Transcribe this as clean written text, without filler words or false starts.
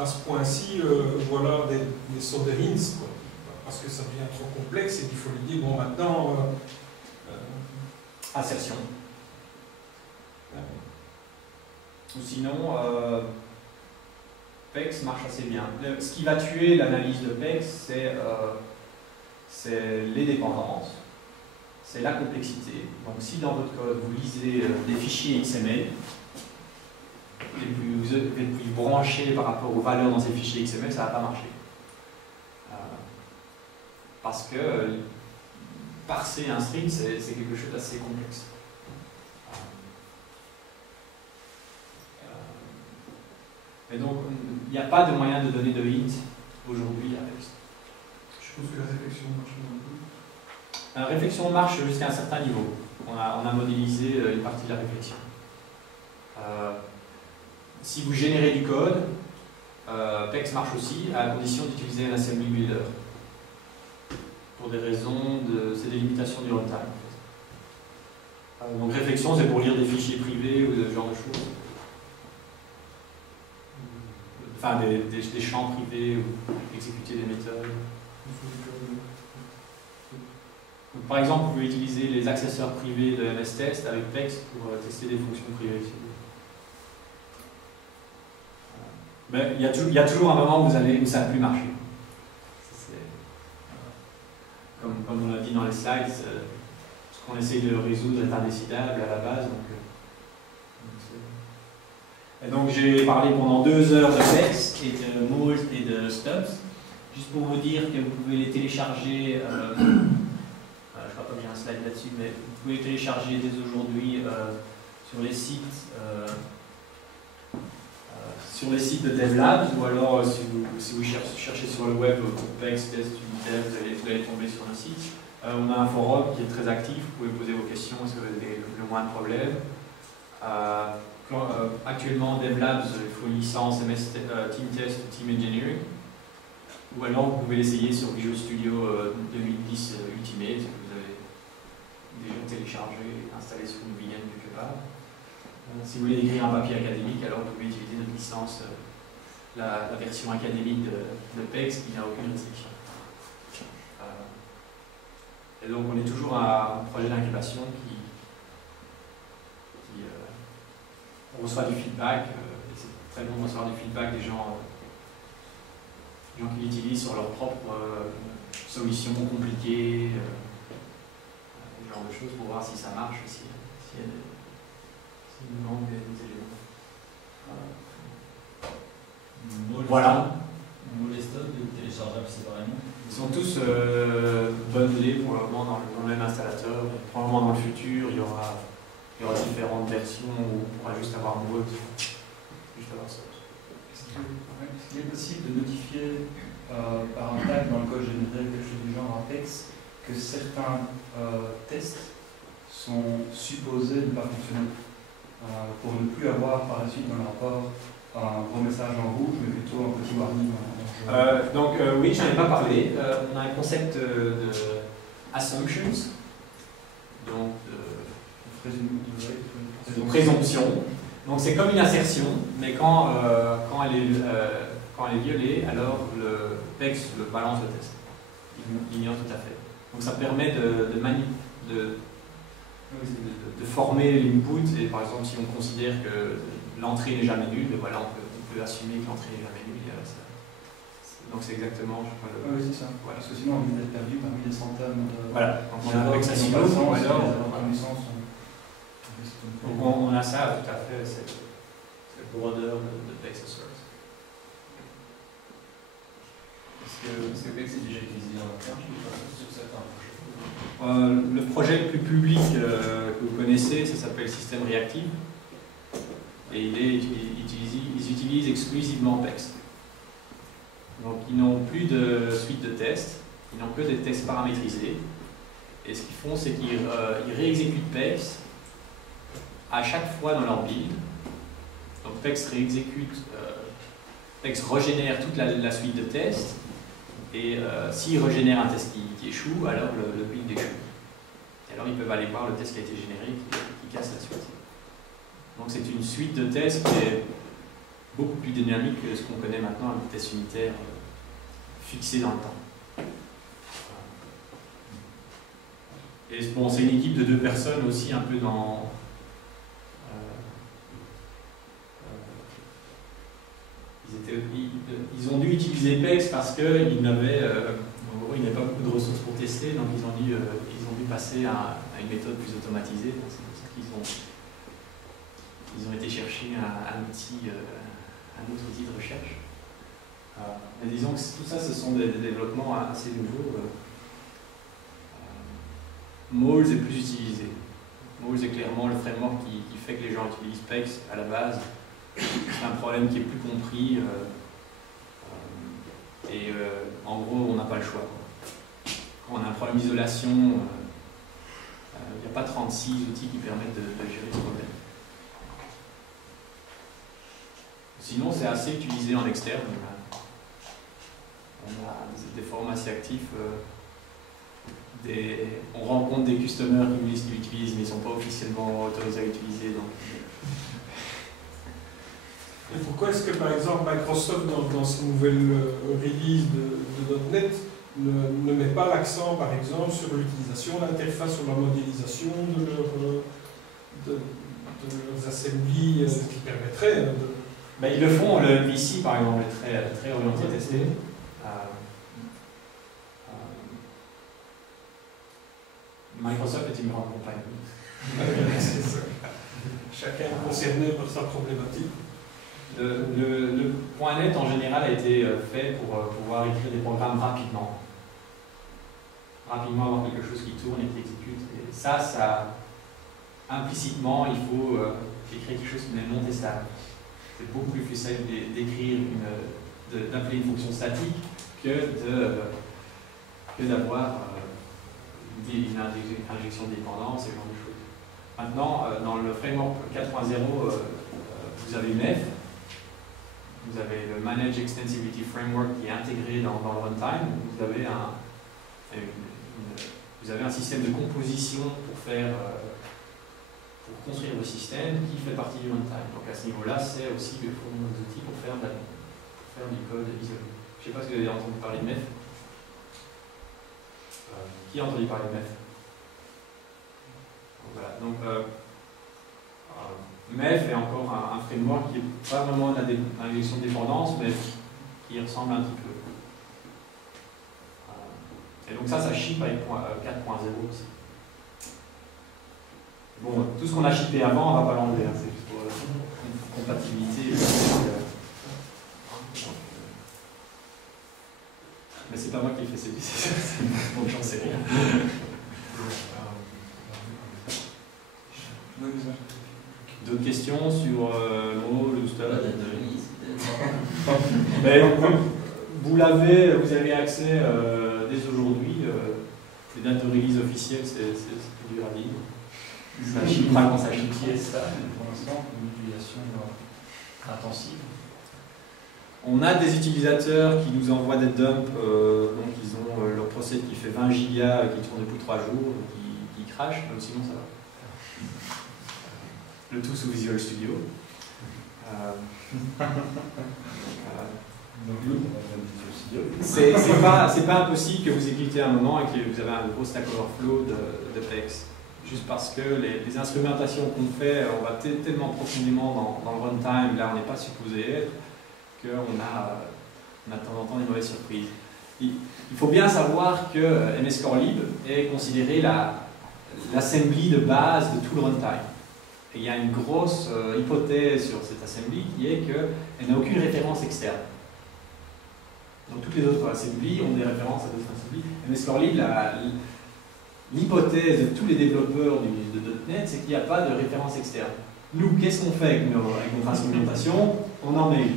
à ce point-ci, voilà des sortes de hints, quoi. Parce que ça devient trop complexe et qu'il faut lui dire, bon, maintenant... Assertion. Ou sinon, PEX marche assez bien. Ce qui va tuer l'analyse de PEX, c'est les dépendances, c'est la complexité. Donc si dans votre code, vous lisez des fichiers XML, et puis vous êtes plus branché par rapport aux valeurs dans ces fichiers XML, ça ne va pas marcher. Parce que parser un string, c'est quelque chose d'assez complexe. Et donc, il n'y a pas de moyen de donner de hint aujourd'hui à PEX. Je suppose que la réflexion marche un peu. La réflexion marche jusqu'à un certain niveau. On a modélisé une partie de la réflexion. Si vous générez du code, PEX marche aussi à la condition d'utiliser un assembly builder. Pour des raisons c'est des limitations du runtime. Donc réflexion, c'est pour lire des fichiers privés ou ce genre de choses. Enfin, des champs privés ou exécuter des méthodes. Donc, par exemple, vous pouvez utiliser les accesseurs privés de MS-Test avec PEX pour tester des fonctions privées. Mais il y a toujours un moment où ça ne va plus marcher. Comme on l'a dit dans les slides, ce qu'on essaye de résoudre est indécidable à la base. Donc j'ai parlé pendant 2 heures de PEX et de moles et de stubs. Juste pour vous dire que vous pouvez les télécharger, je ne crois pas que j'ai un slide là-dessus, mais vous pouvez les télécharger dès aujourd'hui sur les sites de DevLabs, ou alors si vous cherchez sur le web PEX test unitaire, vous allez tomber sur un site. On a un forum qui est très actif, vous pouvez poser vos questions si vous avez le moins de problèmes. Actuellement, DevLabs, il faut une licence MS Team Test ou Team Engineering. Ou alors vous pouvez l'essayer sur Visual Studio 2010 Ultimate, que vous avez déjà téléchargé et installé sur une VM quelque part. Si vous voulez écrire un papier académique, alors vous pouvez utiliser notre licence, la version académique de PEX qui n'a aucune restriction. Et donc on est toujours à un projet d'incubation qui on reçoit du feedback, et c'est très bon de recevoir du feedback des gens qui l'utilisent sur leurs propres solutions compliquées, ce genre de choses pour voir si ça marche, s'il nous manque des éléments. Voilà. Moule et stop, téléchargeables séparément. Ils sont tous bundlés pour le moment dans le même installateur. Probablement dans le futur, il y aura différentes versions où on pourra juste avoir mode, juste avoir ça. Est-ce qu'il est possible de notifier par un tag dans le code général quelque chose du genre Apex que certains tests sont supposés ne pas fonctionner pour ne plus avoir par la suite dans le rapport un gros message en rouge mais plutôt un petit warning en jaune? Oui, j'en ai pas parlé. On a un concept de assumptions, donc de présomption. Donc c'est comme une assertion, mais quand elle est violée, alors le PEX le balance le test. Il l'ignore tout à fait. Donc ça permet de former l'input, et par exemple si on considère que l'entrée n'est jamais nulle, voilà, on peut assumer que l'entrée n'est jamais nulle. Donc c'est exactement. Oui, c'est ça. Voilà. Parce que sinon on est perdu parmi des centaines de. Voilà. Donc on a avec ça silo, ou alors. Donc on a ça tout à fait, cette brodeur de PEX source. Est-ce que PEX est déjà utilisé en interne sur certains projets? Le projet le plus public que vous connaissez, ça s'appelle Système Reactive. Et ils utilisent exclusivement PEX. Donc ils n'ont plus de suite de tests, ils n'ont que des tests paramétrisés. Et ce qu'ils font, c'est qu'ils réexécutent PEX à chaque fois dans leur build. Donc PEX PEX régénère toute la suite de tests. Et s'il régénère un test qui échoue, alors le build échoue. Et alors ils peuvent aller voir le test qui a été généré, qui casse la suite. Donc c'est une suite de tests beaucoup plus dynamique que ce qu'on connaît maintenant, une vitesse unitaire fixée dans le temps. Et bon, c'est une équipe de 2 personnes aussi, un peu dans... ils ont dû utiliser PEX parce qu'ils n'avaient pas beaucoup de ressources pour tester, donc ils ont dû passer à une méthode plus automatisée. Donc c'est pour ça qu'ils ont été chercher un autre outil de recherche. Mais disons que tout ça, ce sont des développements assez nouveaux. Moles est plus utilisé. Moles est clairement le framework qui fait que les gens utilisent PEX à la base. C'est un problème qui est plus compris. En gros, on n'a pas le choix. Quand on a un problème d'isolation, il n'y a pas 36 outils qui permettent de gérer ce problème. Sinon, c'est assez utilisé en externe. On a des forums assez actifs. On rencontre des customers qui nous disent qu'ils l'utilisent, mais ils ne sont pas officiellement autorisés à l'utiliser. Et pourquoi est-ce que, par exemple, Microsoft, dans ses nouvelles releases de .NET, ne met pas l'accent, par exemple, sur l'utilisation, l'interface, sur la modélisation de leurs assemblies, ce qui permettrait de... Ben, ils le font, le MVC, par exemple, est très orienté testé. Microsoft est une grande compagnie. C'est ça. Chacun est concerné par sa problématique. Le .NET en général a été fait pour pouvoir écrire des programmes rapidement. Rapidement avoir quelque chose qui tourne et qui exécute. Et ça implicitement, il faut écrire quelque chose qui n'est non testable. C'est beaucoup plus facile d'appeler une fonction statique que d'avoir une injection de dépendance et ce genre de choses. Maintenant, dans le framework 4.0, vous avez MEF. Vous avez le Manage Extensibility Framework qui est intégré dans le runtime. Vous avez un système de composition pour construire vos systèmes qui fait partie du runtime. Donc à ce niveau-là, c'est aussi le fournir des outils pour faire du code isolé. Je ne sais pas si vous avez entendu parler de MEF. Qui a entendu parler de MEF? Voilà. Donc, MEF est encore un framework qui n'est pas vraiment une injection de dépendance, mais qui ressemble un petit peu. Et donc ça ship avec 4.0 aussi. Bon, tout ce qu'on a shippé avant, on ne va pas l'enlever, hein, c'est juste pour compatibilité. Mais c'est pas moi qui ai fait ces décisions, donc j'en sais rien. D'autres questions sur Moll ou Stub? Vous avez accès dès aujourd'hui. Les dates de release officielles, c'est plus dur à dire. Ça chiffrera quand ça chiffre. Ça, pour l'instant, une utilisation intensive. On a des utilisateurs qui nous envoient des dumps, donc ils ont leur process qui fait 20 gigas, qui tourne depuis 3 jours, qui crash, donc sinon ça va. Le tout sous Visual Studio. C'est pas impossible que vous exécutez un moment et que vous avez un gros Stack Overflow de PEX. Juste parce que les instrumentations qu'on fait, on va tellement profondément dans le runtime, là on n'est pas supposé être, qu'on a de temps en temps des mauvaises surprises. Il faut bien savoir que MS Core Lib est considéré l'assembly de base de tout le runtime. Et il y a une grosse hypothèse sur cette assembly qui est qu'elle n'a aucune référence externe. Donc toutes les autres assemblies ont des références à d'autres assemblies. MS Core Lib, l'hypothèse de tous les développeurs de .NET, c'est qu'il n'y a pas de référence externe. Nous, qu'est-ce qu'on fait avec notre instrumentation? On en met une.